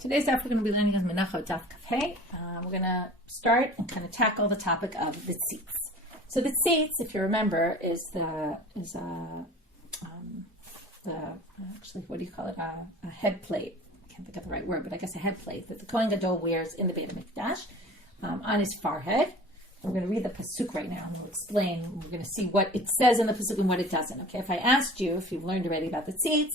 Today's daf we're going to be learning is Menachot daf kafeh. We're going to start and kind of tackle the topic of the tzitz. So the tzitz, if you remember, is actually, what do you call it? A headplate. I can't think of the right word, but I guess a headplate that the Kohen Gadol wears in the Beit HaMikdash on his forehead. We're going to read the pasuk right now, and we'll explain. We're going to see what it says in the pasuk and what it doesn't. Okay, if I asked you, if you've learned already about the tzitz,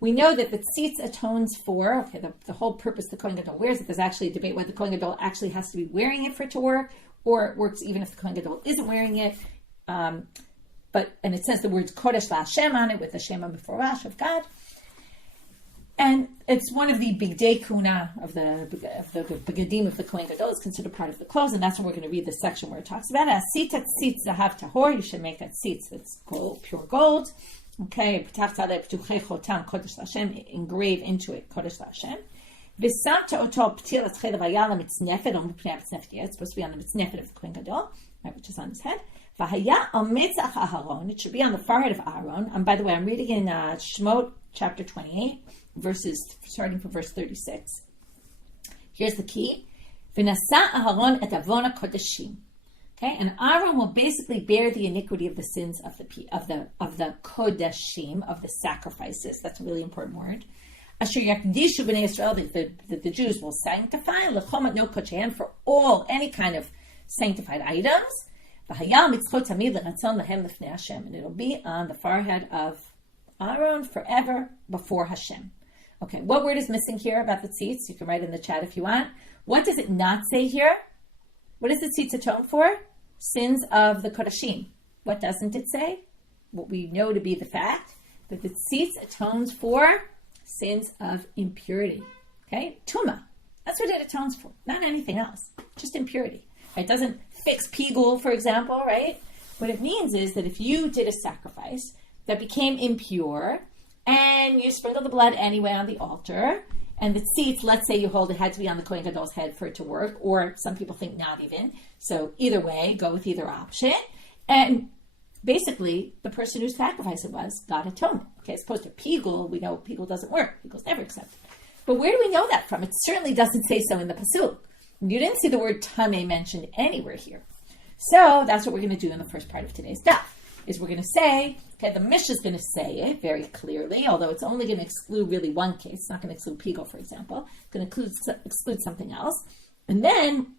we know that the tzitz atones for, the whole purpose the Kohen Gadol wears it. There's actually a debate whether the Kohen Gadol actually has to be wearing it for it to work, or it works even if the Kohen Gadol isn't wearing it. And it says the words Kodesh LaHashem on it with the Shema Meforash of God. And it's one of the bigdei kuna of the begadim of the Kohen Gadol. It's considered part of the clothes, and that's when we're going to read the section where it talks about it. Asita tzitz zahav tahor. You should make a tzitz that's gold, pure gold. Okay, engrave into it Kodesh LaHashem. It's supposed to be on the mitznefet of the Kohen Gadol, right, which is on his head. It should be on the forehead of Aaron. And by the way, I'm reading in Shmot chapter 28, starting from verse 36. Here's the key. Okay, and Aaron will basically bear the iniquity of the sins of the kodashim, of the sacrifices. That's a really important word. Asher yakdishu b'nei Yisrael, that the Jews will sanctify l'chomat no kodshehem, for any kind of sanctified items. And it'll be on the forehead of Aaron forever before Hashem. Okay, what word is missing here about the tzitz? You can write in the chat if you want. What does it not say here? What does the tzitz atone for? Sins of the kodashim. What doesn't it say? What we know to be the fact, that the tzitz atones for sins of impurity. Okay, tum'ah. That's what it atones for, not anything else, just impurity. It doesn't fix piggul, for example, right? What it means is that if you did a sacrifice that became impure, and you sprinkle the blood anyway on the altar, and the tzitz, let's say you hold it had to be on the Kohen Gadol's head for it to work, or some people think not even. So either way, go with either option. And basically, the person whose sacrifice it was got atonement. Okay, as opposed to piggul, we know piggul doesn't work. Piggul's never accepted. But where do we know that from? It certainly doesn't say so in the pasuk. You didn't see the word tameh mentioned anywhere here. So that's what we're going to do in the first part of today's daf. Is we're going to say, okay, the Mishnah is going to say it very clearly, although it's only going to exclude really one case. It's not going to exclude piggul, for example. It's going to exclude something else. And then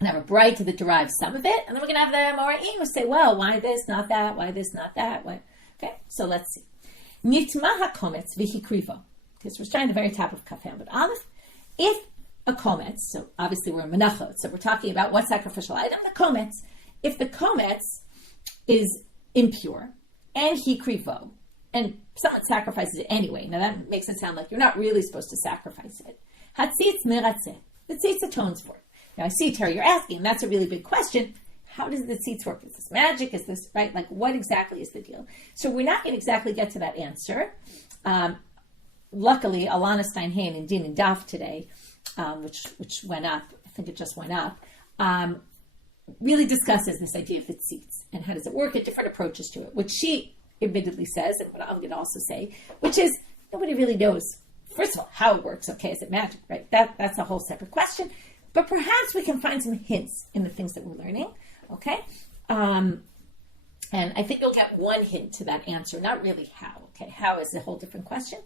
we're going to have a braita that derives some of it. And then we're going to have the amoraim who say, well, why this, not that? Why this, not that? Why? Okay, so let's see. Nitma hakometz v'hikrivo. Okay, so we're starting at the very top of Kaf Hamud Aleph. If a kometz, so obviously we're in Menachot, so we're talking about what sacrificial item? The kometz. If the kometz is impure, and hikrivo, and someone sacrifices it anyway. Now that makes it sound like you're not really supposed to sacrifice it. Hatzitz meratzeh. The tzitz atones for it. Now I see, Terry, you're asking, that's a really big question. How does the tzitz work? Is this magic? Is this, right? Like, what exactly is the deal? So we're not going to exactly get to that answer. Luckily, Alana Steinhain in Din and Daf today, which went up, I think it just went up, really discusses this idea of the tzitz and how does it work, and different approaches to it, which she admittedly says, and what I'm going to also say, which is nobody really knows, first of all, how it works. Okay, is it magic, right? That's a whole separate question, but perhaps we can find some hints in the things that we're learning, okay? And I think you'll get one hint to that answer, not really how, okay? How is a whole different question,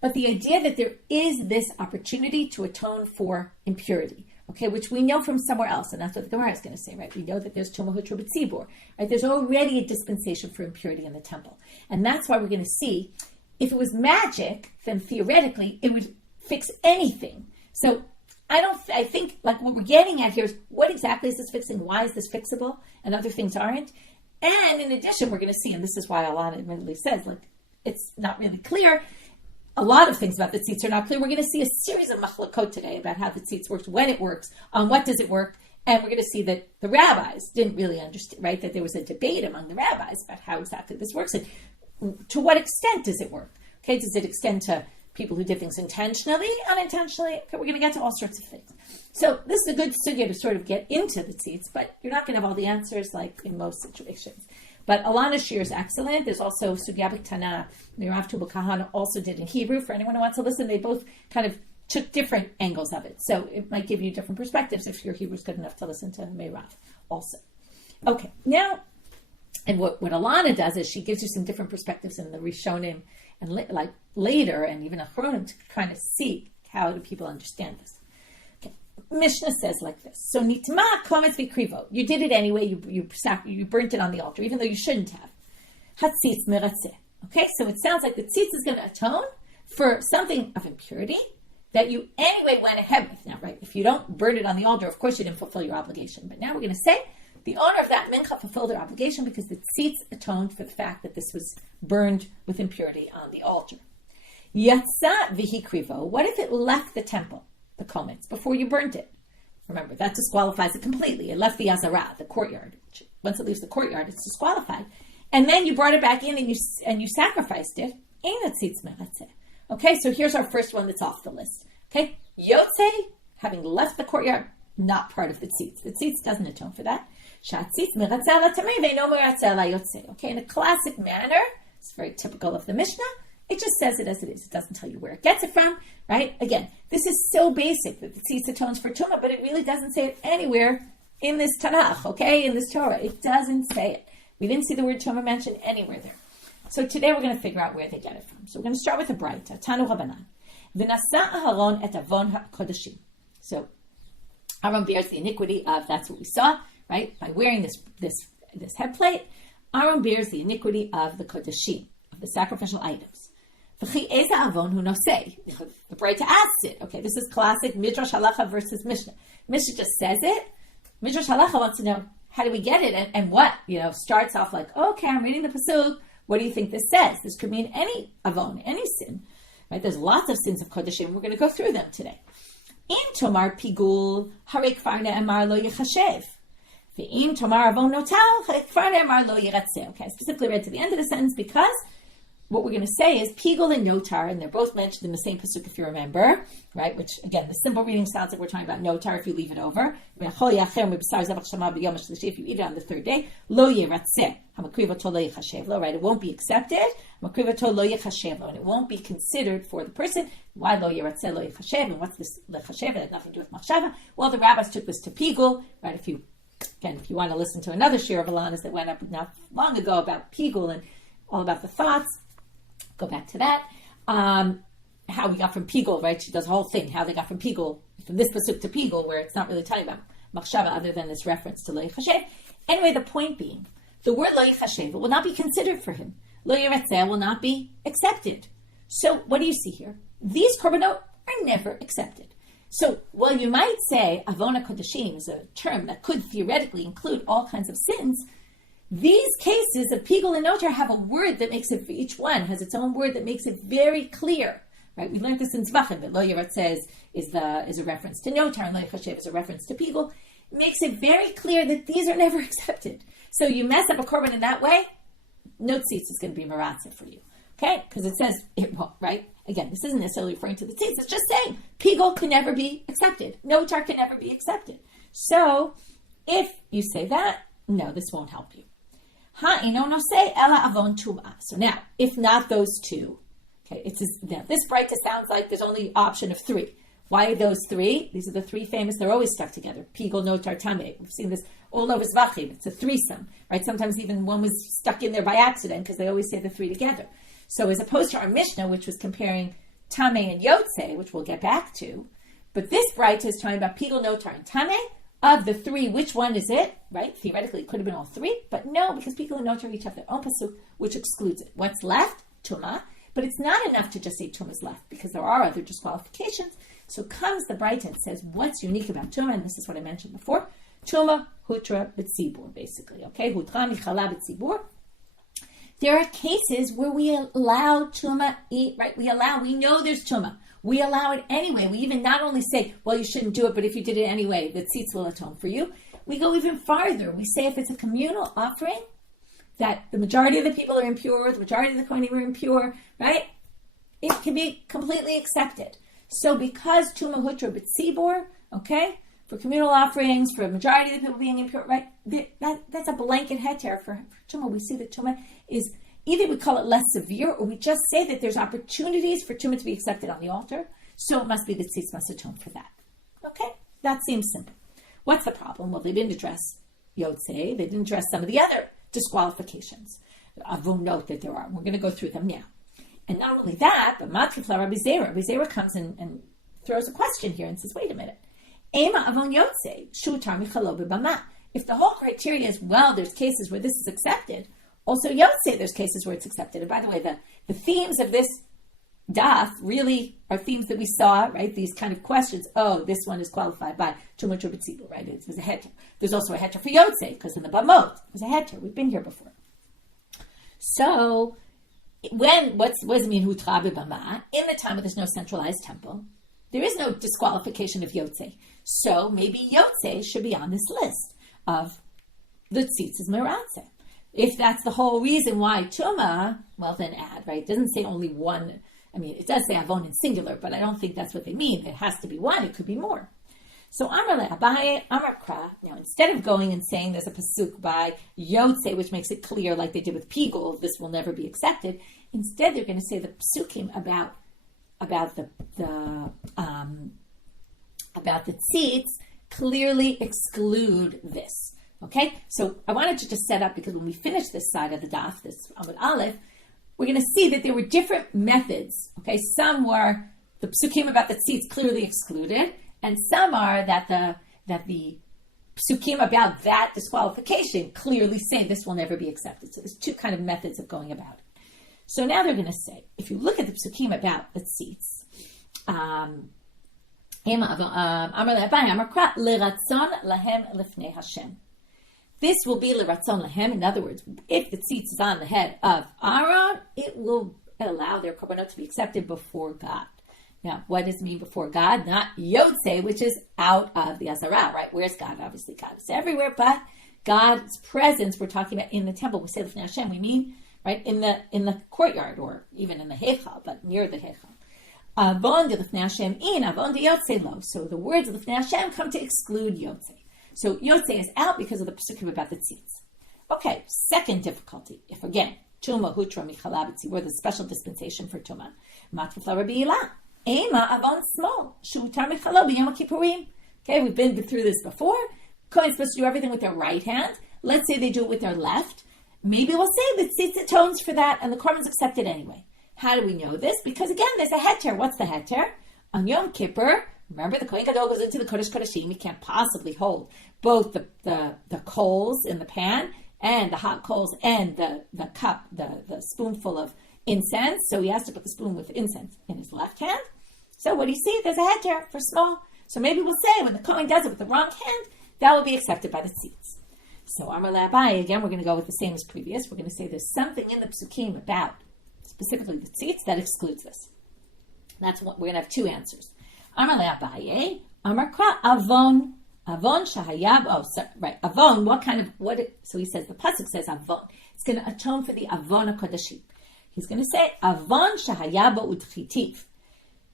but the idea that there is this opportunity to atone for impurity, okay, which we know from somewhere else, and that's what the Gemara is going to say, right? We know that there's tum'ah b'tzibur, right? There's already a dispensation for impurity in the temple, and that's why we're going to see, if it was magic, then theoretically it would fix anything. So I think like what we're getting at here is, what exactly is this fixing? Why is this fixable, and other things aren't? And in addition, we're going to see, and this is why Alana admittedly says, like, it's not really clear. A lot of things about the tzitz are not clear. We're going to see a series of machlokot today about how the tzitz works, when it works, on what does it work, and we're going to see that the rabbis didn't really understand, right? That there was a debate among the rabbis about how exactly this works, and to what extent does it work? Okay, does it extend to people who did things intentionally, unintentionally? Okay, we're going to get to all sorts of things. So this is a good sugya to sort of get into the tzitz, but you're not going to have all the answers like in most situations. But Alana's shir is excellent. There's also Sugya B'Tana, Mirav Tubal Kahana also did in Hebrew. For anyone who wants to listen, they both kind of took different angles of it. So it might give you different perspectives if your Hebrew's good enough to listen to Meirav also. Okay, now, and what Alana does is she gives you some different perspectives in the Rishonim and like later, and even Achronim, to kind of see how do people understand this. Okay, Mishnah says like this. So nitma kometz v'krivo. You did it anyway. You burnt it on the altar, even though you shouldn't have. Hatzitz meratzeh. Okay, so it sounds like the tzitz is going to atone for something of impurity that you anyway went ahead with. Now, right, if you don't burn it on the altar, of course you didn't fulfill your obligation. But now we're going to say the owner of that mincha fulfilled their obligation because the tzitz atoned for the fact that this was burned with impurity on the altar. Yotzei v'hikrivo. What if it left the temple, the kometz, before you burnt it? Remember, that disqualifies it completely. It left the azara, the courtyard. Once it leaves the courtyard, it's disqualified. And then you brought it back in and you sacrificed it. Okay, so here's our first one that's off the list. Okay, yotzei, having left the courtyard, not part of the tzitz. The tzitz doesn't atone for that. Okay, in a classic manner, it's very typical of the Mishnah. It just says it as it is. It doesn't tell you where it gets it from, right? Again, this is so basic that the tzitz atones for tum'ah, but it really doesn't say it anywhere in this Tanakh, okay, in this Torah. It doesn't say it. We didn't see the word tum'ah mentioned anywhere there. So today we're going to figure out where they get it from. So we're going to start with a braita. Tanu Rabbanan. V'nasa Aharon et avon ha'kodashim. So Aaron bears the iniquity of, that's what we saw, right? By wearing this headplate, Aaron bears the iniquity of the kodashim, of the sacrificial items. V'chi eza avon hu nosei. The braita asks it. Okay, this is classic Midrash Halacha versus Mishnah. Mishnah just says it. Midrash Halacha wants to know, how do we get it? And what? Starts off like, okay, I'm reading the pasuk. What do you think this says? This could mean any avon, any sin. Right? There's lots of sins of kodashim. We're going to go through them today. In tomar piggul, harei kfar ne'emar lo yechashev. Ve'im tomar avon notar, harei kfar ne'emar lo yiratzeh. Okay, I specifically read to the end of the sentence because what we're going to say is piggul and notar, and they're both mentioned in the same pasuk if you remember, right? Which, again, the simple reading sounds like we're talking about notar if you leave it over. If you eat it on the third day, lo yiratzeh. Right? It won't be accepted. And it won't be considered for the person. Why lo yiratzeh lo yichashev? And what's this lechashev? It had nothing to do with machshava. Well, the rabbis took this to piggul, right? If you want to listen to another shir of Alana's that went up not long ago about piggul and all about the thoughts, go back to that. How we got from piggul, right? She does a whole thing, how they got from piggul, from this pasuk to piggul, where it's not really talking about machshava other than this reference to lo yichashev. Anyway, the point being, the word lo yichashev will not be considered for him. Lo yiratzeh will not be accepted. So what do you see here? These korbanot are never accepted. So while you might say avona kodashim is a term that could theoretically include all kinds of sins, these cases of piggul and notar have a word that makes it, each one has its own word that makes it very clear. Right? We learned this in Zvachim, that lo yiratzeh is a reference to notar, and lo yichashev is a reference to piggul. It makes it very clear that these are never accepted. So you mess up a korban in that way, no tzitz is going to be meratzeh for you. Okay? Because it says it won't, right? Again, this isn't necessarily referring to the tzitz. It's just saying piggul can never be accepted. Notar can never be accepted. So if you say that, no, this won't help you. Ha'ino nosei ela avon tum'ah. So now, if not those two, okay, now this braita sounds like there's only option of three. Why those three? These are the three famous, they're always stuck together. Piggul, notar, tameh. We've seen this all over Zvachim. It's a threesome, right? Sometimes even one was stuck in there by accident because they always say the three together. So as opposed to our Mishnah, which was comparing tameh and yotzei, which we'll get back to, but this braita is talking about piggul, notar, and tameh. Of the three, which one is it? Right? Theoretically, it could have been all three, but no, because piggul and notar each have their own pasuk, which excludes it. What's left? Tum'ah. But it's not enough to just say tum'ah is left, because there are other disqualifications. So comes the braita and says, what's unique about tum'ah? And this is what I mentioned before. Tum'ah, hutra, b'tzibur, basically. Okay? Hutra, michala, b'tzibur. There are cases where we allow tum'ah, right? We know there's tum'ah. We allow it anyway. We even not only say, well, you shouldn't do it, but if you did it anyway, the tzitz will atone for you. We go even farther. We say if it's a communal offering, that the majority of the people are impure, the majority of the Kohanim are impure, right? It can be completely accepted. So because tum'ah hutra b'tzibur, okay, for communal offerings, for a majority of the people being impure, right? That's a blanket heter for tum'ah. We see that tum'ah is, either we call it less severe, or we just say that there's opportunities for tum'ah to be accepted on the altar. So it must be the tzitz must atone for that. Okay, that seems simple. What's the problem? Well, they didn't address yotzei. They didn't address some of the other disqualifications. Avonot that there are. We're going to go through them now. And not only that, but Matkifla Rabbi Zera. Rabbi Zera comes and throws a question here and says, wait a minute. Ema avon yotzei shutar michalo b'bama. If the whole criteria is, well, there's cases where this is accepted, also yotzei, there's cases where it's accepted. And by the way, the themes of this daf really are themes that we saw, right? These kind of questions. Oh, this one is qualified by tum'ah or piggul, right? It was a heter. There's also a heter for yotzei, because in the bamot, it was a heter. We've been here before. So, what does it mean, hutra b'bama? In the time when there's no centralized temple, there is no disqualification of yotzei. So, maybe yotzei should be on this list of the tzitz is meratzeh. If that's the whole reason why tum'ah, well then add, right? It doesn't say only one. I mean, it does say avon in singular, but I don't think that's what they mean. It has to be one. It could be more. So Amar le Abaye, Amar Kra. Now, instead of going and saying there's a pasuk by yotzei, which makes it clear, like they did with piggul, this will never be accepted. Instead, they're going to say the pasukim about the tzitz clearly exclude this. Okay, so I wanted to just set up, because when we finish this side of the daf, this Amud Aleph, we're going to see that there were different methods. Okay, some were the psukim about the tzitz clearly excluded, and some are that the psukim about that disqualification clearly say this will never be accepted. So there's two kind of methods of going about it. So now they're going to say, if you look at the psukim about the tzitz, this will be l'ratzon lahem. In other words, if the tzitz is on the head of Aaron, it will allow their korbanot to be accepted before God. Now, what does it mean before God? Not yotzei, which is out of the azara, right? Where's God? Obviously, God is everywhere, but God's presence, we're talking about in the temple. We say l'fnei Hashem, we mean, right, in the courtyard, or even in the heichal, but near the heichal. Avon de l'fnei Hashem in, avon de yotzei lo. So the words of l'fnei Hashem come to exclude yotzei. So yotzei is out because of the pasukim about the tzitz. Okay, second difficulty. If again, tum'ah hutra michalabitzi, we're the special dispensation for tum'ah. Matkifla Rabbi Ilah. Ema avon small. Shutar michalo b'yom kippurim. Okay, we've been through this before. Kohen's supposed to do everything with their right hand. Let's say they do it with their left. Maybe we'll say that tzitz atones for that, and the korban's accepted anyway. How do we know this? Because again, there's a heter. What's the heter? On Yom Kippur, remember the Kohen Gadol goes into the Kodesh Kodashim. He can't possibly hold both the coals in the pan and the hot coals and the cup, the spoonful of incense. So he has to put the spoon with incense in his left hand. So what do you see? There's a heter for small. So maybe we'll say when the Kohen does it with the wrong hand, that will be accepted by the tzitz. So Amar Labai, again, we're going to go with the same as previous. We're going to say there's something in the psukim about specifically the tzitz that excludes this. That's what we're going to have two answers. Amar Labai, Amar Kra, avon. Avon shahayab. Oh, sorry, right. Avon. So he says the pasuk says avon. It's going to atone for the avon kodashim. He's going to say avon shahayab udchitiv.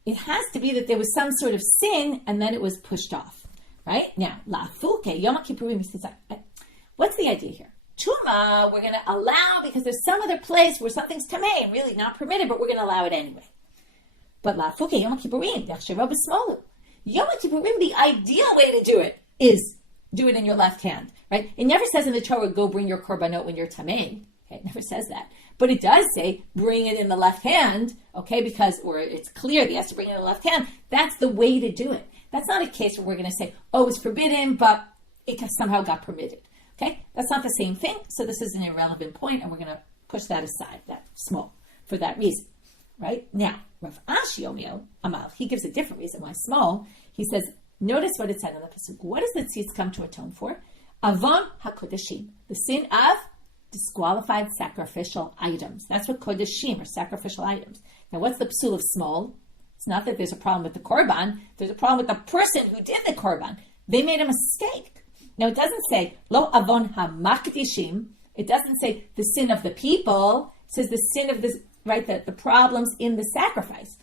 It has to be that there was some sort of sin and then it was pushed off. Right now, la'afuke yom kippurim. He says, what's the idea here? Tum'ah we're going to allow because there's some other place where something's tamei, really not permitted, but we're going to allow it anyway. But la'afuke yom kippurim yachshev b'smolu. Yom Kippurim, the ideal way to do it is do it in your left hand, right? It never says in the Torah, go bring your korbanot when you're tamei. Okay, it never says that. But it does say, bring it in the left hand, okay, or it's clear that he has to bring it in the left hand. That's the way to do it. That's not a case where we're going to say, oh, it's forbidden, but it somehow got permitted, okay? That's not the same thing, so this is an irrelevant point, and we're going to push that aside, that small, for that reason. Right? Now, Rav Ashi Omio Amal, he gives a different reason why small. He says, notice what it said in the pasuk. What does the tzitz come to atone for? Avon hakodashim, the sin of disqualified sacrificial items. That's what kodashim, or sacrificial items. Now, what's the psul of small? It's not that there's a problem with the korban. There's a problem with the person who did the korban. They made a mistake. Now, it doesn't say lo avon hamakdishim. It doesn't say the sin of the people. It says the sin of this. Right, the problems in the sacrifice.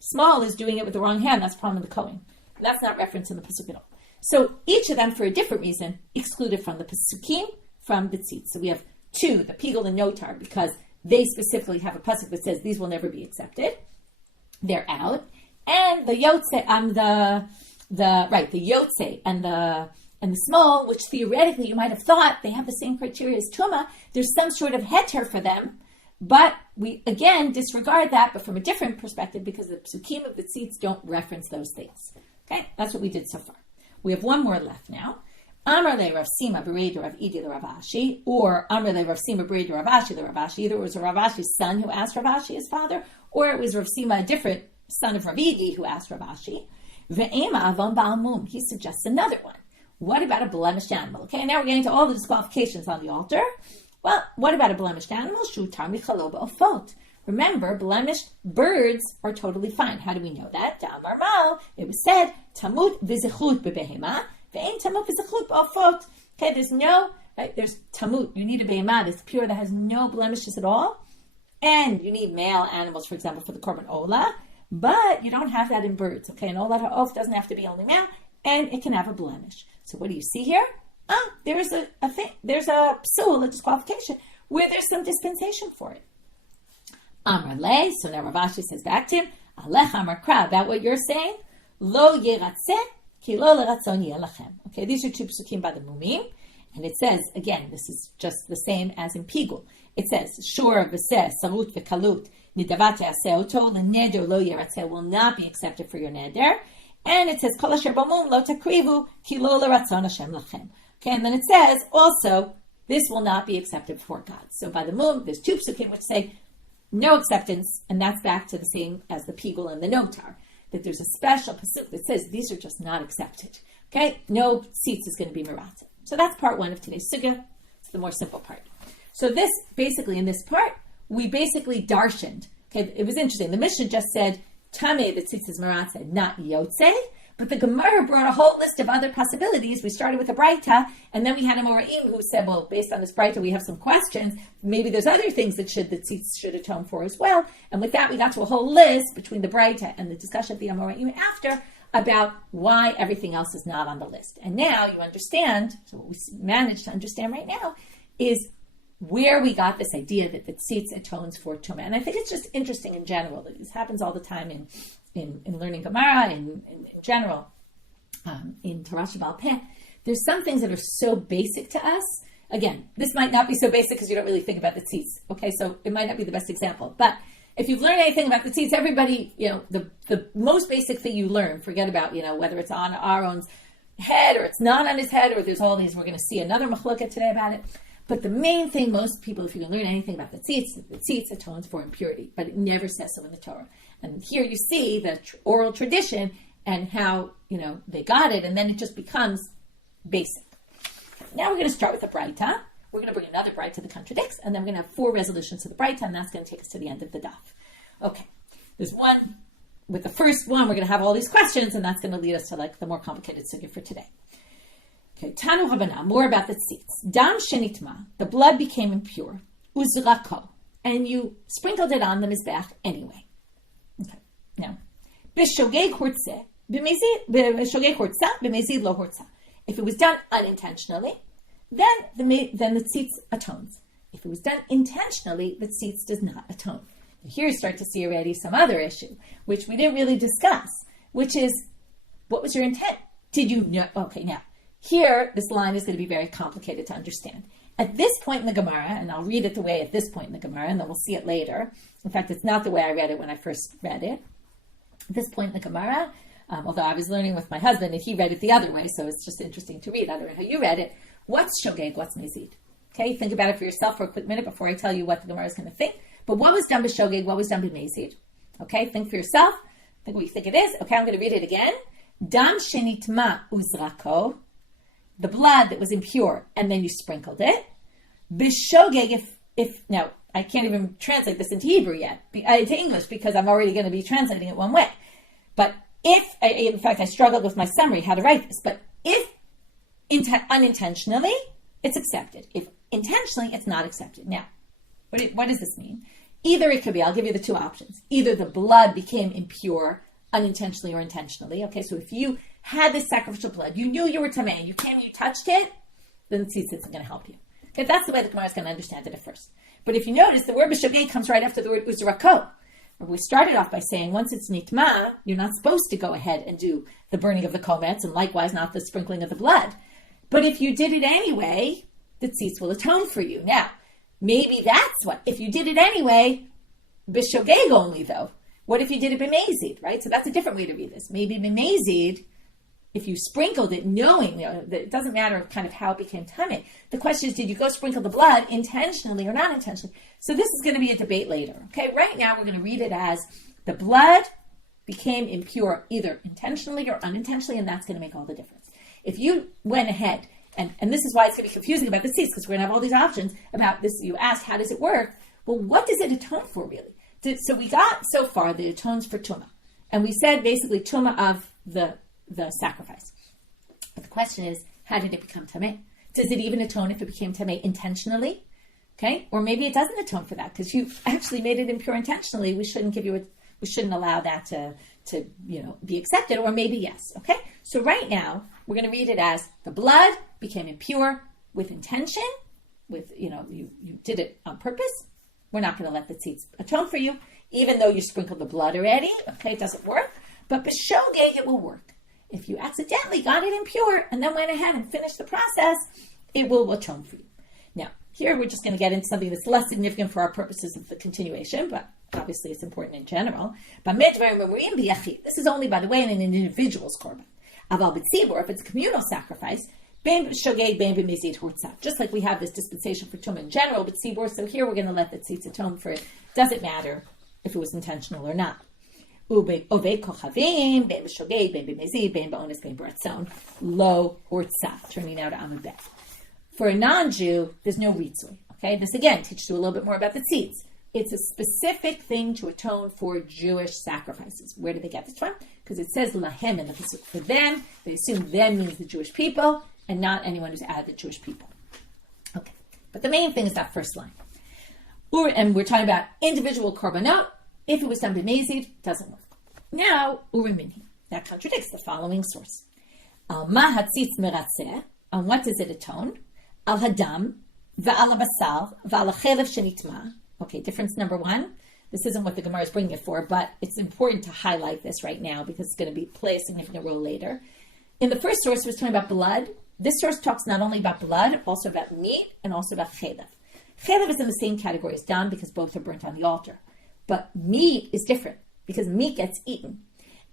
Small is doing it with the wrong hand. That's the problem in the Kohen. That's not referenced in the pasuk at all. So each of them, for a different reason, excluded from the pasukim, from the tzitz. So we have two, the piggul and notar, because they specifically have a pasuk that says these will never be accepted. They're out. and the yotzei, the yotzei and the small, which theoretically you might have thought they have the same criteria as tum'ah. There's some sort of heter for them, but we again disregard that, but from a different perspective, because the psukim of the tzitz don't reference those things. Okay, that's what we did so far. We have one more left now. Amar le Rav Sima b'reido Rav Idi le Rav Ashi, or Amar le Rav Sima b'reido Rav Ashi le Rav Ashi. Either it was Rav Ashi's son who asked Rav Ashi, his father, or it was Rav Sima, a different son of Rav Idi, who asked Rav Ashi. Ve'ema avon ba'amum. He suggests another one. What about a blemished animal? Okay, now we're getting to all the disqualifications on the altar. Well, what about a blemished animal? Shutar michalo ba'ofot. Remember, blemished birds are totally fine. How do we know that? Da'amar mal, it was said, tamut v'zechut b'behema, ve'en tamut v'zechut ba'ofot. Okay, there's tamut. You need a behema that's pure, that has no blemishes at all. And you need male animals, for example, for the korban olah. But you don't have that in birds. Okay, an olah ha'of doesn't have to be only male, and it can have a blemish. So what do you see here? There's a psul, a disqualification, where there's some dispensation for it. Amar le, so now Rav Ashi says back to him, Alech Amar Kra, about what you're saying, Lo yeratzeh, ki lo leratzon yeh lachem. Okay, these are two psukim by the Mumim, and it says, again, this is just the same as in piggul. It says, Shur v'seh, sarut v'kalut, nidavat yaseh oto, l'neder lo yeratzeh, will not be accepted for your neder. And it says, Kol asher b'mum lo takrivu, ki lo leratzon Hashem lachem. Okay, and then it says, also, this will not be accepted before God. So by the Mum, there's two psukim which say, no acceptance, and that's back to the same as the piggul and the notar, that there's a special pasuk that says these are just not accepted. Okay, no tzitz is going to be merata. So that's part one of today's sugya. It's the more simple part. So this, basically, in this part, we basically darshaned. Okay, it was interesting. The Mishnah just said tameh, the tzitz is merata, not yotzei. But the Gemara brought a whole list of other possibilities. We started with a braita, and then we had amoraim who said, well, based on this braita, we have some questions. Maybe there's other things that the tzitz should atone for as well. And with that, we got to a whole list between the braita and the discussion of the amoraim after about why everything else is not on the list. And now you understand, so what we managed to understand right now is where we got this idea that the tzitz atones for tum'ah. And I think it's just interesting in general that this happens all the time in learning Gemara, in general, in Tarashi Baal Peh. There's some things that are so basic to us. Again, this might not be so basic because you don't really think about the tzitz. Okay, so it might not be the best example. But if you've learned anything about the tzitz, everybody, the most basic thing you learn, forget about, whether it's on Aaron's head or it's not on his head, or there's all these, we're going to see another machloket today about it. But the main thing, most people, if you can learn anything about the tzitz atones for impurity, but it never says so in the Torah. And here you see the oral tradition and how, they got it, and then it just becomes basic. Now we're going to start with the braita. We're going to bring another braita that contradicts, and then we're going to have 4 resolutions to the braita, and that's going to take us to the end of the daf. Okay, there's one. With the first one, we're going to have all these questions, and that's going to lead us to the more complicated sugya for today. Okay, Tanu Rabbanah, more about the tzitz. Dam shenitma, the blood became impure. Uzrako, and you sprinkled it on the mizbeach anyway. Okay, now, b'shogeg hortzeh, b'shogeg hortzah, b'mezid lo hortzah. If it was done unintentionally, then the tzitz atones. If it was done intentionally, the tzitz does not atone. Here you start to see already some other issue, which we didn't really discuss, which is, what was your intent? Did you know? Okay, now, here, this line is going to be very complicated to understand. At this point in the Gemara, and I'll read it the way at this point in the Gemara, and then we'll see it later. In fact, it's not the way I read it when I first read it. At this point in the Gemara, although I was learning with my husband, and he read it the other way, so it's just interesting to read. I don't know how you read it. What's shogeg? What's mezid? Okay, think about it for yourself for a quick minute before I tell you what the Gemara is going to think. But what was done by shogeg? What was done by mezid? Okay, think for yourself. Think what you think it is. Okay, I'm going to read it again. Dam shenitma uzrako, the blood that was impure, and then you sprinkled it. B'shogeg, if now, I can't even translate this into Hebrew yet, into English, because I'm already going to be translating it one way. But in fact, I struggled with my summary, how to write this, but if unintentionally, it's accepted. If intentionally, it's not accepted. Now, what does this mean? Either it could be, I'll give you the 2 options. Either the blood became impure unintentionally or intentionally. Okay, so if you had this sacrificial blood, you knew you were tamei, you came and you touched it, then the tzitz isn't going to help you. Okay, that's the way the Gemara is going to understand it at first. But if you notice, the word b'shogeg comes right after the word uzrako. we started off by saying once it's nitma, you're not supposed to go ahead and do the burning of the komets, and likewise not the sprinkling of the blood. But if you did it anyway, the tzitz will atone for you. Now, maybe that's what, if you did it anyway, b'shogeg only though. What if you did it b'mezid, right? So that's a different way to read this. Maybe b'mezid, if you sprinkled it knowing, that it doesn't matter kind of how it became tum'ah. The question is, did you go sprinkle the blood intentionally or not intentionally? So this is going to be a debate later. Okay, right now we're going to read it as the blood became impure either intentionally or unintentionally, and that's going to make all the difference. If you went ahead, and this is why it's going to be confusing about the tzitz, because we're going to have all these options about this. You asked, how does it work? Well, what does it atone for really? So we got so far the atones for tum'ah, and we said basically tum'ah of the sacrifice. But the question is, how did it become tameh? Does it even atone if it became tameh intentionally? Okay, or maybe it doesn't atone for that because you actually made it impure intentionally. We shouldn't allow that to be accepted, or maybe yes. Okay, so right now we're going to read it as the blood became impure with intention, with you did it on purpose. We're not going to let the tzitz atone for you, even though you sprinkled the blood already. Okay, it doesn't work, but b'shogeg it will work. If you accidentally got it impure and then went ahead and finished the process, it will atone for you. Now, here we're just going to get into something that's less significant for our purposes of the continuation, but obviously it's important in general. But this is only, by the way, in an individual's korban. Aval b'tzibur, if it's a communal sacrifice, just like we have this dispensation for tum'ah in general, but tzibur, so here we're going to let the tzitz atone for it. Doesn't matter if it was intentional or not. Lo urtza, turning now to amabet. For a non-Jew, there's no ritzui. Okay, this again teaches you a little bit more about the tzitz. It's a specific thing to atone for Jewish sacrifices. Where did they get this from? Because it says lahem in the pasuk. For them, they assume them means the Jewish people, and not anyone who's added the Jewish people. Okay, but the main thing is that first line. And we're talking about individual korbanot. If it was done b'mezid, doesn't work. Now, urimini. That contradicts the following source. Ma hatzitz meratzeh. On what does it atone? Al hadam, va'al basal, va'al chelev shenitma. Okay, difference number one. This isn't what the Gemara is bringing it for, but it's important to highlight this right now because it's going to play a significant role later. In the first source, it was talking about blood. This source talks not only about blood, also about meat, and also about chelev. Chelev is in the same category as dam because both are burnt on the altar. But meat is different because meat gets eaten.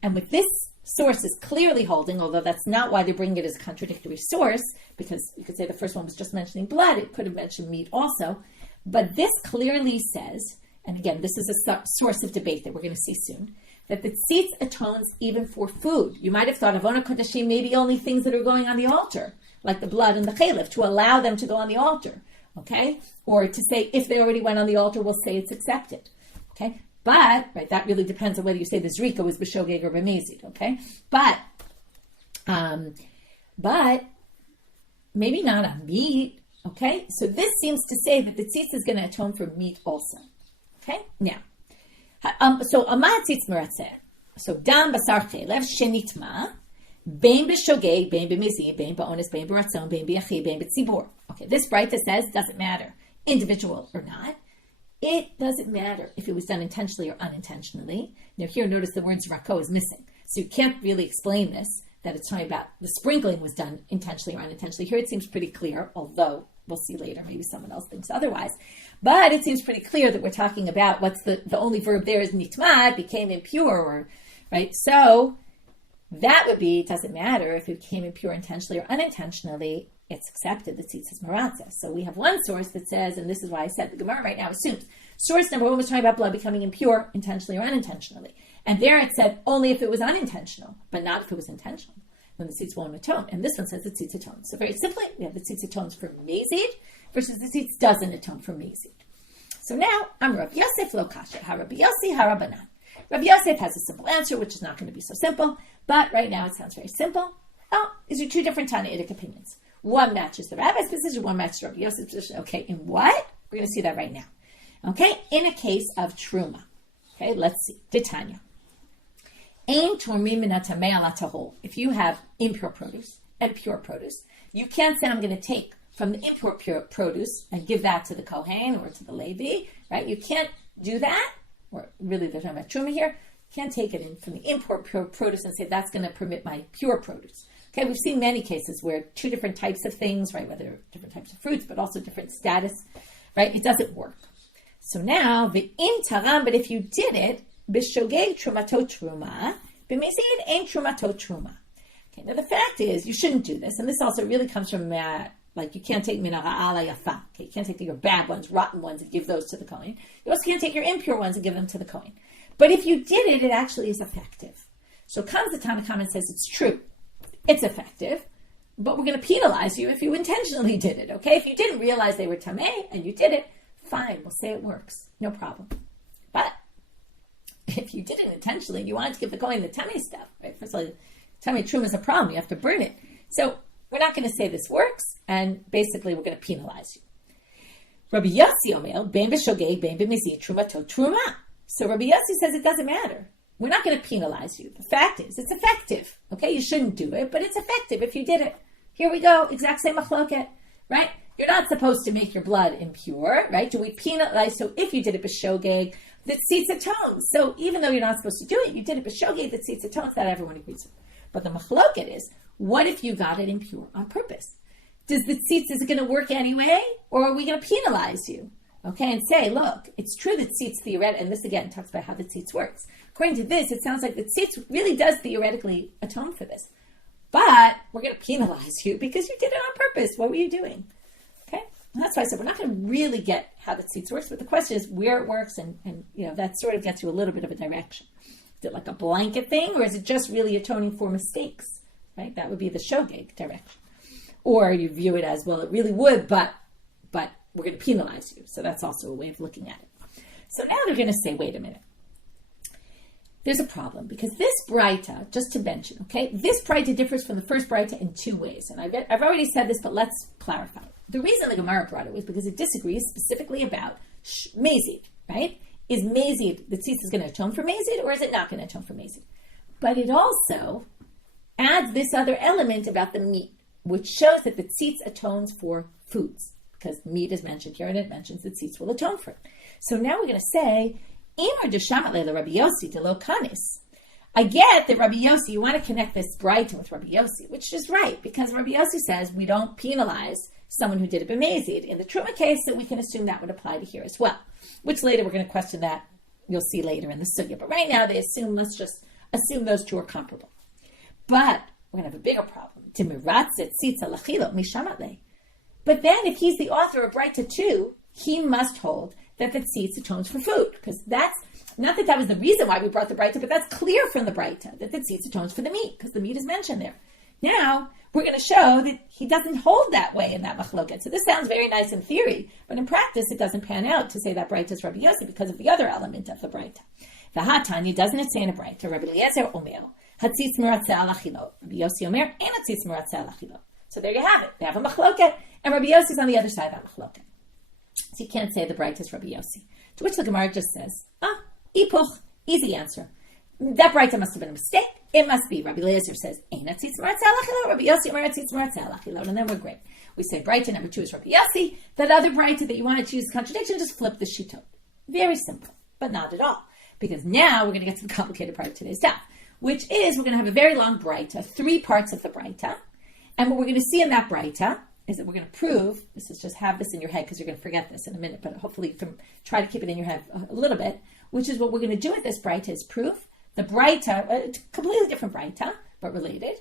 And with this source is clearly holding, although that's not why they're bringing it as a contradictory source, because you could say the first one was just mentioning blood, it could have mentioned meat also. But this clearly says, and again, this is a source of debate that we're going to see soon, that the tzitz atones even for food. You might have thought of Ona Kodashim, maybe only things that are going on the altar, like the blood and the chelev, to allow them to go on the altar, okay? Or to say, if they already went on the altar, we'll say it's accepted, okay? But, right, that really depends on whether you say the zrika was b'shogeg or b'mezid, okay? But maybe not on meat, okay? So this seems to say that the tzitz is going to atone for meat also, okay? Now, so amah tzitz meratzeh. So dam basar chelev shenitma, bein b'shogeg, bein b'mezid, bein ba'ones, bein b'ratzon, bein b'yachi, bein b'tzibur. Okay, this braita says doesn't matter, individual or not. It doesn't matter if it was done intentionally or unintentionally. Now here, notice the word zrako is missing. So you can't really explain this, that it's talking about the sprinkling was done intentionally or unintentionally. Here it seems pretty clear, although we'll see later, maybe someone else thinks otherwise. But it seems pretty clear that we're talking about what's the only verb there is nitma, became impure, or, right? So that would be, it doesn't matter if it became impure intentionally or unintentionally, it's accepted, the tzitz is meratzeh. So we have one source that says, and this is why I said the Gemara right now assumes, source number one was talking about blood becoming impure intentionally or unintentionally. And there it said only if it was unintentional, but not if it was intentional. Then the tzitz won't atone. And this one says the tzitz atones. So very simply, we have the tzitz atones for mezid versus the tzitz doesn't atone for mezid. So now, I'm Rav Yosef lo kasha, ha Rabbi Yossi, ha Rabbanan. Rav Yosef has a simple answer, which is not going to be so simple, but right now it sounds very simple. Oh, these are two different Tannaitic opinions. One matches the rabbi's position, one matches Rabbi Yosef's position. Okay, in what? We're going to see that right now. Okay, in a case of truma. Okay, let's see. Titania. Ein tormim min hatamei ala tahol. If you have impure produce and pure produce, you can't say I'm going to take from the impure produce and give that to the Kohen or to the Levi, right? You can't do that or really they're talking about truma here, can't take it in from the impure produce and say that's going to permit my pure produce. Okay, we've seen many cases where two different types of things, right, whether different types of fruits, but also different status, right, it doesn't work. So now, the taram, but if you did it, b'shogeg trumatot truma, b'mezid ein trumatot truma. Okay, now the fact is, you shouldn't do this, and this also really comes from, like you can't take mina ra'ala yafa. Okay, you can't take your bad ones, rotten ones, and give those to the Kohen. You also can't take your impure ones and give them to the Kohen. But if you did it, it actually is effective. So comes the Tanakhama and says it's true. It's effective, but we're going to penalize you if you intentionally did it, okay? If you didn't realize they were tameh and you did it, fine, we'll say it works. No problem. But if you did it intentionally and you wanted to give the Kohen the tameh stuff, right? First of all, tameh truma is a problem. You have to burn it. So we're not going to say this works, and basically we're going to penalize you. Rabbi Yossi Omer, ben b'shogeg, ben b'mezid, trumatot truma. So Rabbi Yossi says it doesn't matter. We're not going to penalize you. The fact is, it's effective. Okay, you shouldn't do it, but it's effective if you did it. Here we go, exact same machloket, right? You're not supposed to make your blood impure, right? Do we penalize? So if you did it b'shogeg, the tzitz atones. So even though you're not supposed to do it, you did it b'shogeg, the tzitz atones. That everyone agrees with. But the machloket is, what if you got it impure on purpose? Does the tzitz, is it going to work anyway? Or are we going to penalize you? Okay, and say, look, it's true that tzitz theoretically, and this again talks about how the tzitz works. According to this, it sounds like the tzitz really does theoretically atone for this. But we're going to penalize you because you did it on purpose. What were you doing? Okay, and that's why I said we're not going to really get how the tzitz works, but the question is where it works, and that sort of gets you a little bit of a direction. Is it like a blanket thing, or is it just really atoning for mistakes? Right, that would be the shogeg direction. Or you view it as, well, it really would, but we're going to penalize you. So that's also a way of looking at it. So now they're going to say, wait a minute. There's a problem because this braita, just to mention, okay, this braita differs from the first braita in two ways. And I've already said this, but let's clarify. The reason the Gemara brought it was because it disagrees specifically about mezid, right? Is mezid, the tzitz is going to atone for mezid, or is it not going to atone for mezid? But it also adds this other element about the meat, which shows that the tzitz atones for foods, because meat is mentioned here, and it mentions that tzitz will atone for it. So now we're going to say, I get that Rabbi Yossi, you want to connect this braita with Rabbi Yossi, which is right, because Rabbi Yossi says we don't penalize someone who did it b'mezid. In the truma case, that we can assume that would apply to here as well, which later we're going to question that. You'll see later in the sugya. But right now they assume, let's just assume those two are comparable. But we're going to have a bigger problem. But then if he's the author of braita 2, he must hold that the tzitz atones for food, because that's not that was the reason why we brought the braita, but that's clear from the braita that the tzitz atones for the meat, because the meat is mentioned there. Now we're going to show that he doesn't hold that way in that machloket. So this sounds very nice in theory, but in practice it doesn't pan out to say that braita is Rabbi Yossi because of the other element of the braita. The hatanya, doesn't it say in a braita, Rabbi Eliezer Omer, hatzitz meratzeh al achilo, Rabbi Yossi Omer, and hatzitz meratzeh al achilo. So there you have it. They have a machloket, and Rabbi Yossi is on the other side of that machloket. So you can't say the braita is Rabbi Yossi. To which the Gemara just says, ipuch, easy answer. That braita must have been a mistake. It must be. Rabbi Eliezer says, Rabbi Yossi and then we're great. We say braita number 2 is Rabbi Yossi. That other braita that you want to choose contradiction, just flip the shitot. Very simple, but not at all. Because now we're going to get to the complicated part of today's daf, which is we're going to have a very long braita, 3 parts of the braita. And what we're going to see in that braita is that we're going to prove, this is just have this in your head because you're going to forget this in a minute, but hopefully you can try to keep it in your head a little bit, which is what we're going to do with this braita is prove the braita, a completely different braita, but related.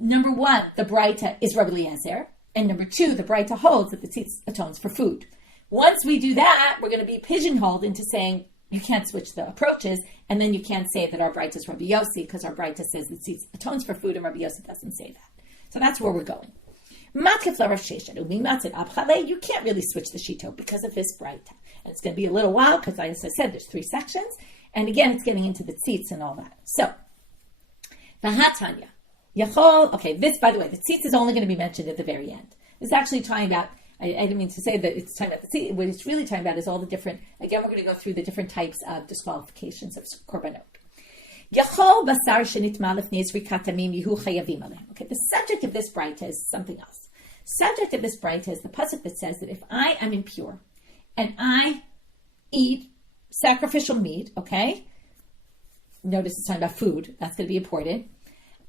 Number 1, the braita is Rabbi Eliezer, and number 2, the braita holds that the tzitz atones for food. Once we do that, we're going to be pigeonholed into saying you can't switch the approaches, and then you can't say that our braita is Rabbi Yossi because our braita says the tzitz atones for food, and Rabbi Yossi doesn't say that. So that's where we're going. You can't really switch the shito because of this braita. And it's going to be a little while because, as I said, there's 3 sections. And again, it's getting into the tzitz and all that. So, v'hatanya. This, by the way, the tzitz is only going to be mentioned at the very end. It's actually talking about, I didn't mean to say that it's talking about the tzitz. What it's really talking about is all the different, again, we're going to go through the different types of disqualifications of korbanot. Okay, the subject of this braita is something else. Subject of this braita is the pasuk that says that if I am impure and I eat sacrificial meat, okay? Notice it's talking about food. That's going to be important.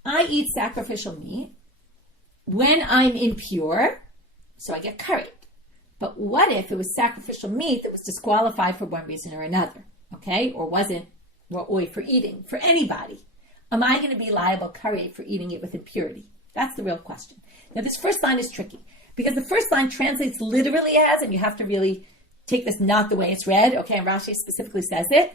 I eat sacrificial meat when I'm impure, so I get curried. But what if it was sacrificial meat that was disqualified for one reason or another, okay? Or wasn't yotzei for eating, for anybody? Am I going to be liable, curried, for eating it with impurity? That's the real question. Now, this first line is tricky because the first line translates literally as, and you have to really take this not the way it's read, okay? And Rashi specifically says it.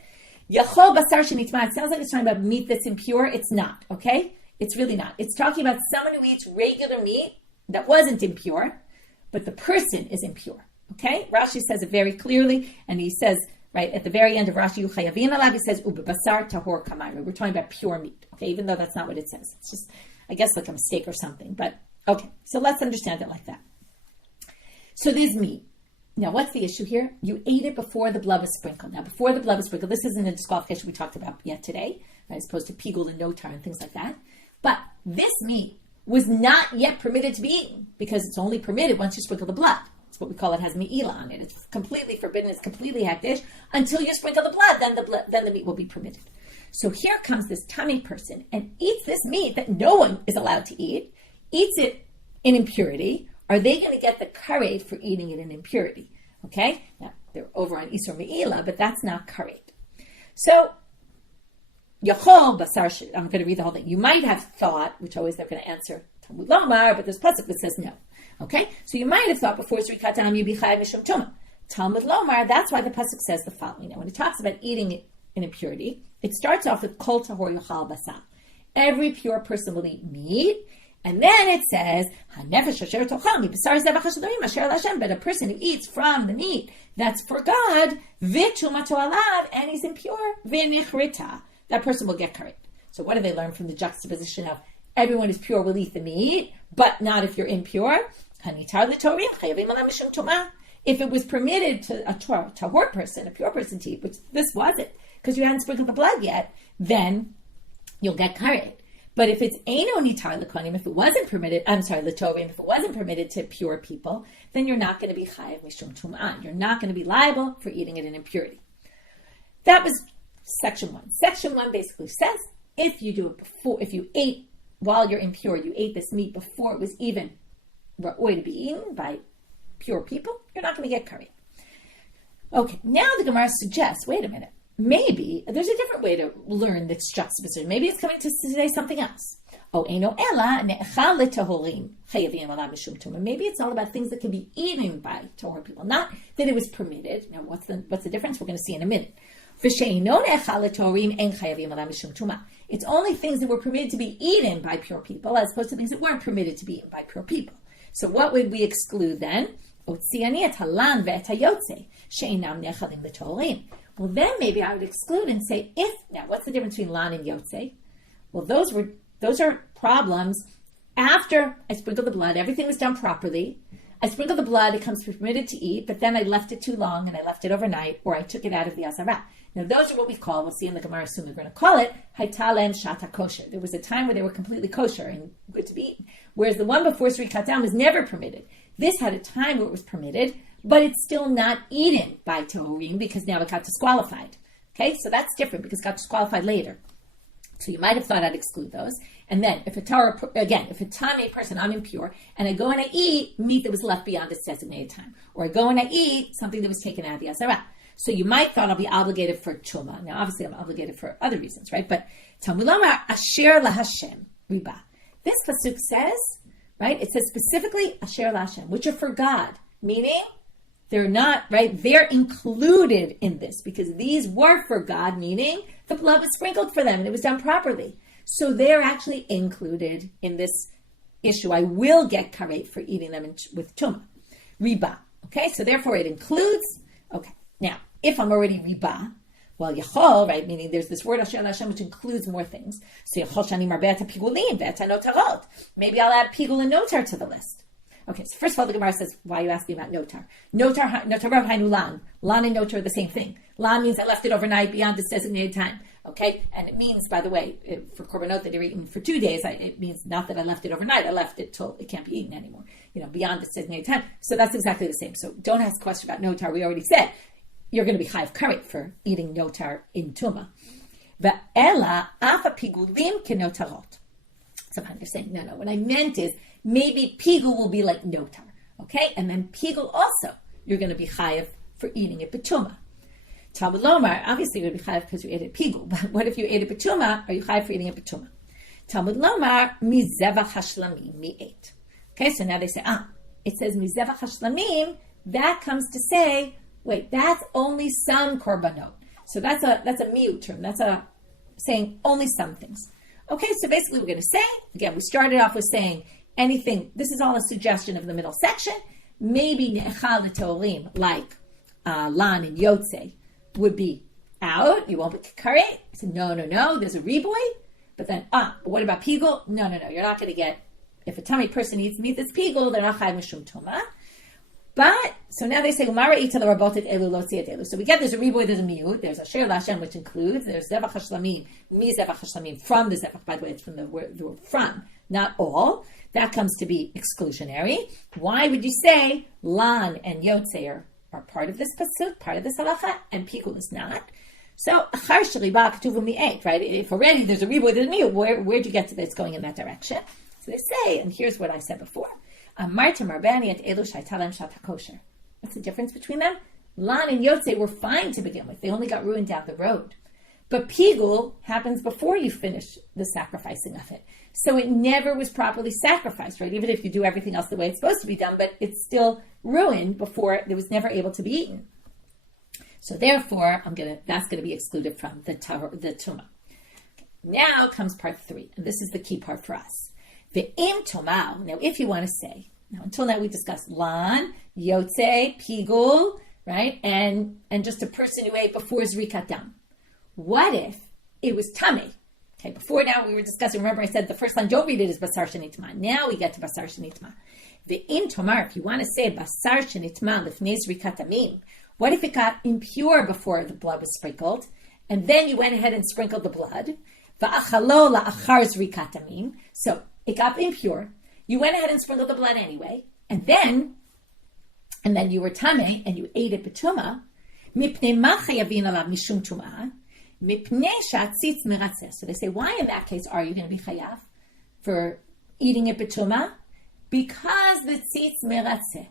Yachol basar shenitma. It sounds like it's talking about meat that's impure. It's not, okay? It's really not. It's talking about someone who eats regular meat that wasn't impure, but the person is impure, okay? Rashi says it very clearly, and he says, right, at the very end of Rashi, Yuchayavim alav, he says, Ubebasar tahor kamayra. We're talking about pure meat, okay? Even though that's not what it says. It's just, I guess, like a mistake or something, but okay. So let's understand it like that. So there's meat. Now, what's the issue here? You ate it before the blood was sprinkled. Now, before the blood was sprinkled, this isn't a disqualification we talked about yet today, right, as opposed to piggul and notar and things like that. But this meat was not yet permitted to be eaten because it's only permitted once you sprinkle the blood. It's what we call it has me'ila on it. It's completely forbidden. It's completely hektish until you sprinkle the blood. Then the meat will be permitted. So here comes this tummy person and eats this meat that no one is allowed to eat, eats it in impurity. Are they going to get the karet for eating it in impurity? Okay? Now, they're over on Isur Me'ila, but that's not karet. So, Yachol Basar, I'm going to read the whole thing. You might have thought, which always they're going to answer, Talmud Lomar, but there's pasuk that says no. Okay? So you might have thought before Zrikatam you bichai mishum tum'ah. Talmud Lomar, that's why the pasuk says the following. Now, when it talks about eating it in impurity, it starts off with Kol Tahor Yochal Basar. Every pure person will eat meat. And then it says, but a person who eats from the meat that's for God, and he's impure, that person will get karet. So what do they learn from the juxtaposition of everyone is pure will eat the meat, but not if you're impure? If it was permitted to a tahor person, a pure person to eat, which this wasn't, because you hadn't sprinkled the blood yet, then you'll get karet. But if it's eino nitar l'konim, if it wasn't permitted, l'tovim, if it wasn't permitted to pure people, then you're not going to be chayav mishum tum'ah. You're not going to be liable for eating it in impurity. That was section 1. Section 1 basically says, if you do it before, if you ate while you're impure, you ate this meat before it was even yotzei to be eaten by pure people, you're not going to get karet. Okay, now the Gemara suggests, wait a minute, maybe there's a different way to learn this juxtaposition. Maybe it's coming to say something else. Maybe it's all about things that can be eaten by tahor people, not that it was permitted. Now, what's the difference? We're going to see in a minute. It's only things that were permitted to be eaten by pure people, as opposed to things that weren't permitted to be eaten by pure people. So, what would we exclude then? Well, then maybe I would exclude and say, now what's the difference between lan and yotzei? Well, those are problems after I sprinkled the blood, everything was done properly. I sprinkled the blood, it comes permitted to eat, but then I left it too long and I left it overnight, or I took it out of the azara. Now those are what we call, we'll see in the Gemara soon, we're going to call it haytalem shata kosher. There was a time where they were completely kosher and good to be eaten, whereas the one before Zrikatam was never permitted. This had a time where it was permitted, but it's still not eaten by tahorim because now it got disqualified. Okay, so that's different because it got disqualified later. So you might have thought I'd exclude those. And then if a tamei person, I'm impure, and I go and I eat meat that was left beyond its designated time, or I go and I eat something that was taken out of the azara. So you might thought I'll be obligated for tum'ah. Now obviously I'm obligated for other reasons, right? But Talmud Lomar asher laHashem riba. This pasuk says, right? It says specifically asher laHashem, which are for God, meaning they're not, right? They're included in this because these were for God, meaning the blood was sprinkled for them and it was done properly. So they're actually included in this issue. I will get karet for eating them with tum'ah. Riba. Okay, so therefore it includes, okay. Now, if I'm already riba, well, yachol, right, meaning there's this word asher Hashem which includes more things. So yachol shani marbeta pigulim, beta notarot. Maybe I'll add piggul and notar to the list. Okay, so first of all, the Gemara says, why are you asking about notar? Notar hainu lan. Lan and notar are the same thing. Lan means I left it overnight beyond its designated time. Okay, and it means, by the way, for korbanot that are eaten for 2 days, it means not that I left it overnight. I left it till it can't be eaten anymore. Beyond its designated time. So that's exactly the same. So don't ask a question about notar. We already said you're going to be chayav karet for eating notar in tum'ah. Ve'ela afa pigulim kenotarot. Sometimes you're saying, no, what I meant is maybe piggul will be like notar, okay? And then piggul also, you're going to be chayav for eating it b'tumah. Talmud lomar, obviously you're going to be chayav because you ate it piggul, but what if you ate it b'tumah? Are you chayav for eating it b'tumah? Talmud lomar, mizevach hashlamim, mi-ate. Okay, so now they say, it says mizevach hashlamim, that comes to say, wait, that's only some korbanot. So that's a miut term. That's saying only some things. Okay, so basically we're going to say, again, we started off with saying anything, this is all a suggestion of the middle section, maybe ne'echal l'torim, like lan and yotzei, would be out, you won't be karet. So no, there's a riboy. But then, what about piggul? No, you're not going to get, if a tummy person eats meat that's piggul, they're not chayav mishum tum'ah. But, so now they say, Umara ita l'rabotet elu lo tziyat elu. So we get there's a riboy, there's a miut, there's a shir l'Hashem, which includes, there's zevach hashlamim, mi zevach hashlamim, from the zevach, by the way, it's from the word from, not all. That comes to be exclusionary. Why would you say lan and yotzei are part of this pasuk, part of this halacha, and piggul is not? So, right? If already there's a riboy, there's a miut, where'd you get to this going in that direction? So they say, and here's what I said before. What's the difference between them? Lan and yotzei were fine to begin with. They only got ruined down the road. But piggul happens before you finish the sacrificing of it. So it never was properly sacrificed, right? Even if you do everything else the way it's supposed to be done, but it's still ruined before it was never able to be eaten. So therefore, that's going to be excluded from the tum'ah. Okay. Now comes part 3, and this is the key part for us. The tum'ah. Now, if you want to say, until now we discussed lan, yotzei, piggul, right, and just a person who ate before zrikat dam. What if it was tummy? Okay, before now we were discussing. Remember, I said the first line, don't read it as basar shenitma. Now we get to basar shenitma. The tum'ah. If you want to say basar shenitma lifnei zrikat damim. What if it got impure before the blood was sprinkled, and then you went ahead and sprinkled the blood? So it got impure. You went ahead and sprinkled the blood anyway, and then you were tameh and you ate it b'tumah. So they say, why in that case are you going to be chayav for eating it b'tumah? Because the tzitz meratzeh.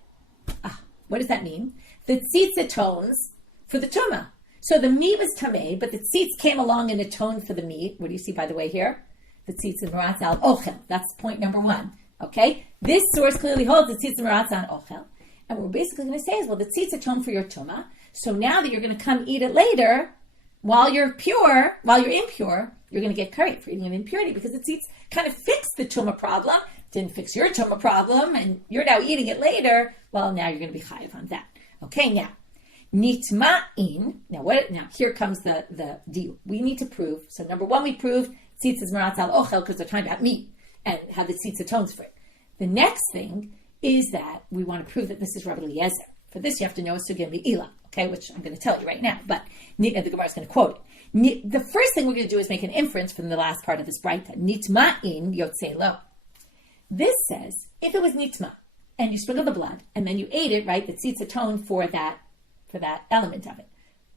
What does that mean? The tzitz atones for the tum'ah. So the meat was tameh, but the tzitz came along and atoned for the meat. What do you see, by the way, here? The tzitz and meratz al ochel. That's point number 1. Okay? This source clearly holds the tzitz and meratz al ochel. And what we're basically going to say is, well, the tzitz atoned for your tum'ah. So now that you're going to come eat it later, while you're impure, you're going to get karet for eating an impurity, because the tzitz kind of fixed the tum'ah problem, didn't fix your tum'ah problem, and you're now eating it later. Well, now you're going to be chayav on that. Okay, now, nitma'in. Now, here comes the deal. We need to prove. So, number 1, we proved tzitz is meratz al ochel because they're talking about meat and how the tzitz atones for it. The next thing is that we want to prove that this is Rabbi Eliezer. For this, you have to know a sugya mi'ila, okay, which I'm going to tell you right now, but the Gemara is going to quote it. The first thing we're going to do is make an inference from the last part of this braita. Nitma'in yotzei lo. This says, if it was nitma, and you sprinkled the blood, and then you ate it, right, the tzitz atoned for that element of it.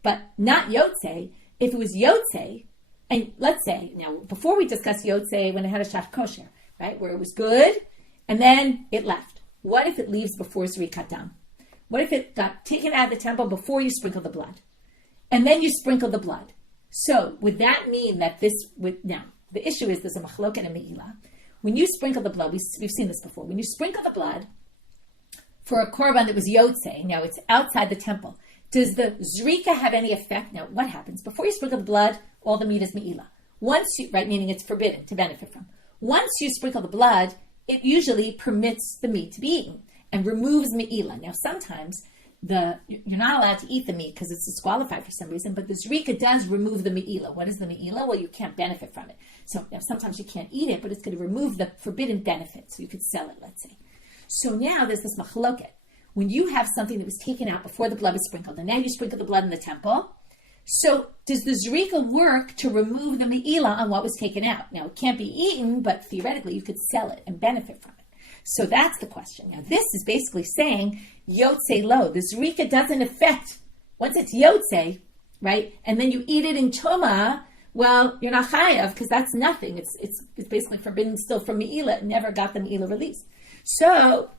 But not yotzei. If it was yotzei, and let's say, now, before we discussed yotzei when it had a shach kosher, right, where it was good, and then it left. What if it leaves before zrikat dam? What if it got taken out of the temple before you sprinkled the blood? And then you sprinkled the blood. So, would that mean that this would, now, the issue is there's a machlok and a me'ilah. When you sprinkle the blood, we've seen this before, when you sprinkle the blood for a korban that was yotzei, now it's outside the temple, does the zrika have any effect? Now, what happens? Before you sprinkle the blood, all the meat is me'ilah. Once you, right, meaning it's forbidden to benefit from. Once you sprinkle the blood, it usually permits the meat to be eaten and removes me'ilah. Now, sometimes you're not allowed to eat the meat because it's disqualified for some reason, but the zrika does remove the me'ilah. What is the me'ilah? Well, you can't benefit from it. So now, sometimes you can't eat it, but it's going to remove the forbidden benefit, so you could sell it, let's say. So now there's this machloket. When you have something that was taken out before the blood was sprinkled, and now you sprinkle the blood in the temple, so does the zrika work to remove the me'ilah on what was taken out? Now, it can't be eaten, but theoretically you could sell it and benefit from it. So that's the question. Now, this is basically saying, yotzei lo, the zrika doesn't affect Once it's yotzei, right, and then you eat it in tum'ah, well, you're not chayav because that's nothing. It's basically forbidden still from me'ilah. It never got the me'ilah release. So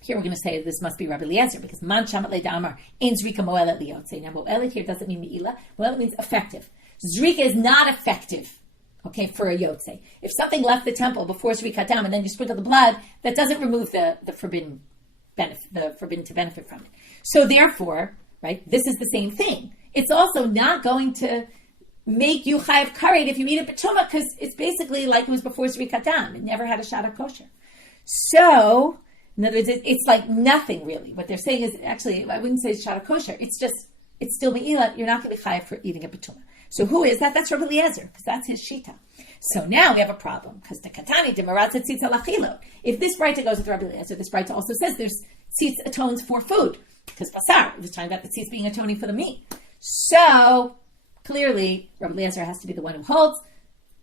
here we're going to say this must be Rabbi Eliezer because man shamat le damar ein zrika moelet liyotzei. Now moelet here doesn't mean me'ilah. Moelet means effective. Zrika is not effective. Okay, for a yotzei. If something left the temple before zrika dam and then you sprinkle the blood, that doesn't remove the forbidden benefit, the forbidden to benefit from it. So therefore, right, this is the same thing. It's also not going to make you chayav karet if you eat it b'tumah because it's basically like it was before zrikat dam. It never had a shot of kosher. So, in other words, it's like nothing really. What they're saying is actually, I wouldn't say it's shot of kosher. It's still me'ilah. You're not going to be chayav for eating it b'tumah. So who is that? That's Rabbi Eliezer because that's his shita. So now we have a problem because the katani demarat tzitz alachilo. If this braita goes with Rabbi Eliezer, this braita also says there's tzitz atones for food because basar. It was talking about the tzitz being atoning for the meat. So clearly, Rabbi Eliezer has to be the one who holds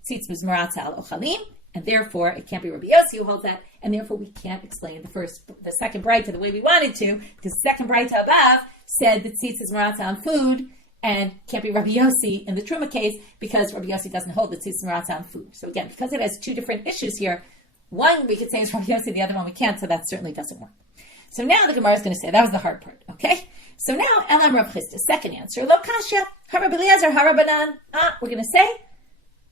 tzitz b'zmaratza al ochalim, and therefore it can't be Rabbi Yossi who holds that, and therefore we can't explain the second braita the way we wanted to, because the second braita above said that tzitz is maratza on food, and can't be Rabbi Yossi in the truma case because Rabbi Yossi doesn't hold that tzitz is maratza on food. So again, because it has two different issues here, one we could say is Rabbi Yossi, the other one we can't, so that certainly doesn't work. So now the Gemara is going to say that was the hard part, okay? So now, Elam Rav Chisda, second answer, Lo Kasha, HaRabbi Eliezer, HaRabbanan. We're going to say,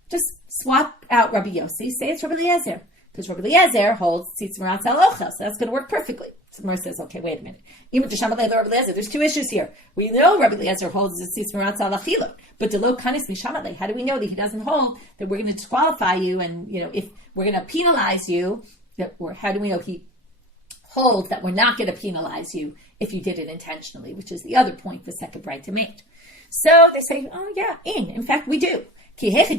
just swap out Rabbi Yossi, say it's Rabbi Eliezer. Because Rabbi Eliezer holds tzitz maratza al ochel, so that's going to work perfectly. So Gemara says, okay, wait a minute. Even to Shamalei Rabbi Eliezer, there's two issues here. We know Rabbi Eliezer holds the tzitz maratza al achilot, but the lo kanis mishamalei. How do we know that he doesn't hold that we're going to disqualify you and, if we're going to penalize you, or how do we know he holds that we're not going to penalize you if you did it intentionally, which is the other point the second braita made. So they say, oh yeah, in fact we do. He actually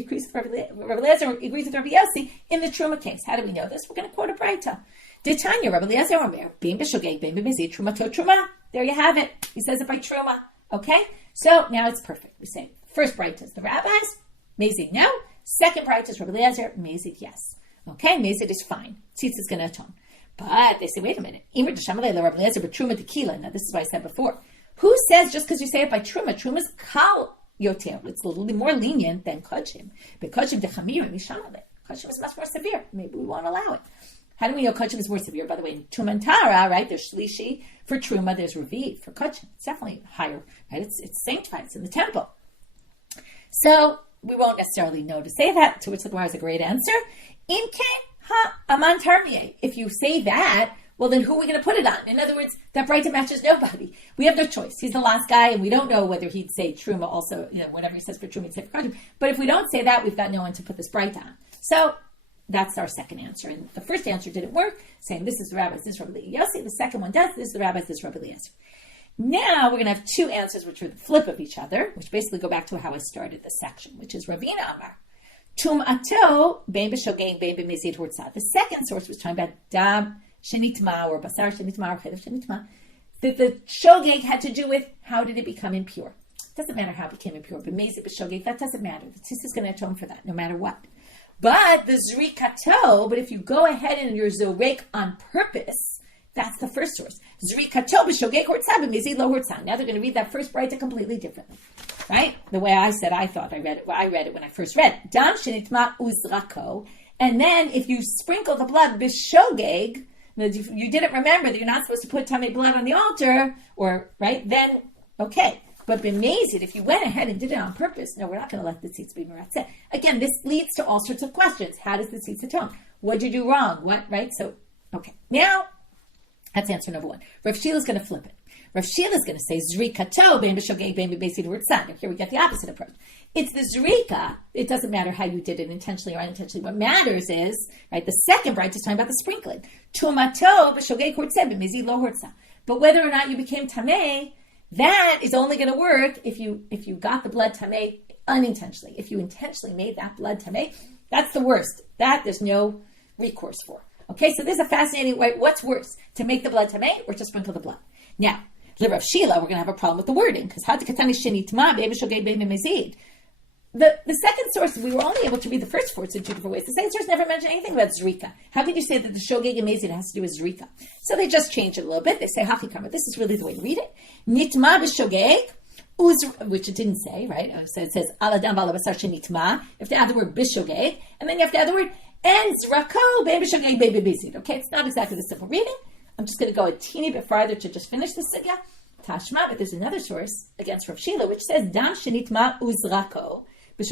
agrees with Rabbi Eliezer, agrees with Rabbi Yossi in the truma case. How do we know this? We're going to quote a braita. D'Tanya, Rabbi Eliezer Omer, bein b'shogeg, bein b'mezid, trumatot truma. There you have it. He says it by truma. Okay? So now it's perfect. We say, first braita is the rabbis, mezid no. Second braita is Rabbi Eliezer, mezid yes. Okay, mezid is fine. Tzitz is going to atone. But they say, wait a minute. Now, this is what I said before. Who says just because you say it by truma is kal yoter? It's a little more lenient than kodshim. But kodshim dechamir mishamale. Kodshim is much more severe. Maybe we won't allow it. How do we know kodshim is more severe? By the way, in tum'ah and tara, right? There's shlishi for truma. There's reviv for kodshim. It's definitely higher, right? It's sanctified. It's in the temple. So we won't necessarily know to say that. To which the Gemara has a great answer. If you say that, well, then who are we going to put it on? In other words, that braita matches nobody. We have no choice. He's the last guy, and we don't know whether he'd say truma also, whatever he says for truma, he'd say for kodshim. But if we don't say that, we've got no one to put this braita on. So that's our second answer. And the first answer didn't work, saying this is the rabbis, this is Rabbi Yossi. The second one does, this is the rabbis, this is Rabbi Eliezer. Now we're going to have two answers which are the flip of each other, which basically go back to how I started this section, which is Ravina Amar. Tum'ato, bein b'shogeg, bein b'mezid hortzah. The second source was talking about dam shenitma or basar shenitma or chedev shenitma. That the shogeg had to do with how did it become impure. It doesn't matter how it became impure, but mezid b'shogeg, that doesn't matter. The tzitz is going to atone for that, no matter what. But the zrikato, but if you go ahead and you're zorek on purpose, that's the first source. Zrikato b'shogeg hortzah b'mezid lo hortzah. Now they're going to read that first braita completely differently. Right? The way I said I thought I read it. Well, I read it when I first read it. Dam shenitma uzrako. And then if you sprinkle the blood b'shogeg, you didn't remember that you're not supposed to put tamei blood on the altar, or, right? Then, okay. But b'mezid, if you went ahead and did it on purpose, no, we're not going to let the tzitz be meratzeh. Again, this leads to all sorts of questions. How does the tzitz atone? What did you do wrong? What, right? So, okay. Now, that's answer number one. Rav Shila is going to flip it. Rav Shila is going to say zrikato bein b'shogeg bein b'mezid hortzah. Here we get the opposite approach. It's the zrika. It doesn't matter how you did it intentionally or unintentionally. What matters is, right, the second braita is talking about the sprinkling. Tumato b'shogeg hortzah b'mezid lo hortzah. But whether or not you became tamei, that is only going to work if you got the blood tamei unintentionally. If you intentionally made that blood tamei, that's the worst. That there's no recourse for. Okay, so this is a fascinating way. What's worse, to make the blood tamei or to sprinkle the blood? Now, Rav Shila, we're going to have a problem with the wording because the second source, we were only able to read the first source in two different ways. The second source never mentioned anything about zrika. How could you say that the shogeg and mezid has to do with zrika? So they just changed it a little bit. They say hachikama. This is really the way to read it. Nitma b'shogeg, which it didn't say, right? So it says aladam balabasar shenitma. You have to add the word b'shogeg, and then you have to add the word and zrako ben b'shogeg ben b'mezid. Okay, it's not exactly the simple reading. I'm just going to go a teeny bit farther to just finish the sugya. Tashma, but there's another source against Rav Shila, which says dam shenitma uzrako. Now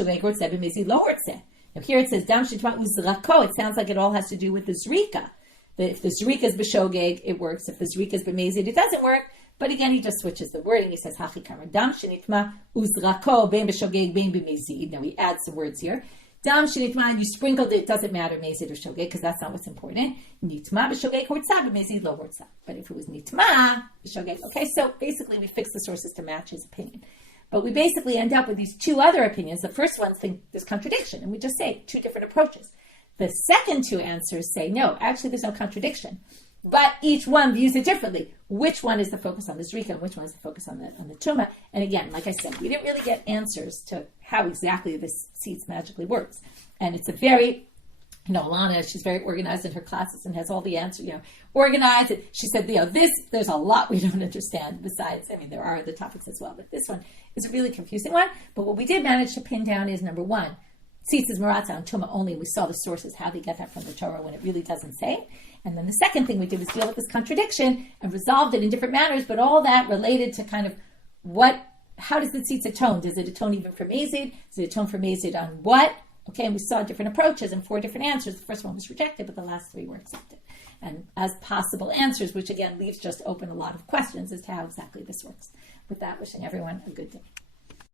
here it says dam shenitma uzrako. It sounds like it all has to do with the zrika. If the zrika is b'shogeg, it works. If the zrika is b'mezid, it doesn't work. But again, he just switches the wording. He says hachikama dam shenitma uzrako ben b'shogeg ben b'mezid. Now he adds some words here. Dam shenitma, you sprinkled it, doesn't matter, mezid or shogeg, because that's not what's important. Nitma b'shogeg hortza b'mezid lo hortza. But if it was nitma b'shogeg, okay, so basically we fix the sources to match his opinion. But we basically end up with these two other opinions. The first one thinks there's contradiction, and we just say two different approaches. The second two answers say, no, actually there's no contradiction. But each one views it differently. Which one is the focus on the zrika and which one is the focus on the tum'ah? And again, like I said, we didn't really get answers to how exactly this tzitz magically works. And it's a very, Alana, she's very organized in her classes and has all the answers, organized. And she said, there's a lot we don't understand besides, there are other topics as well, but this one is a really confusing one. But what we did manage to pin down is, number one, tzitz is maratza on tum'ah only. We saw the sources, how they get that from the Torah when it really doesn't say. And then the second thing we did was deal with this contradiction and resolved it in different manners, but all that related to kind of how does the tzitz atone? Does it atone even for mezid? Does it atone for mezid on what? Okay, and we saw different approaches and 4 different answers. The first one was rejected, but the last 3 were accepted. And as possible answers, which again leaves just open a lot of questions as to how exactly this works. With that, wishing everyone a good day.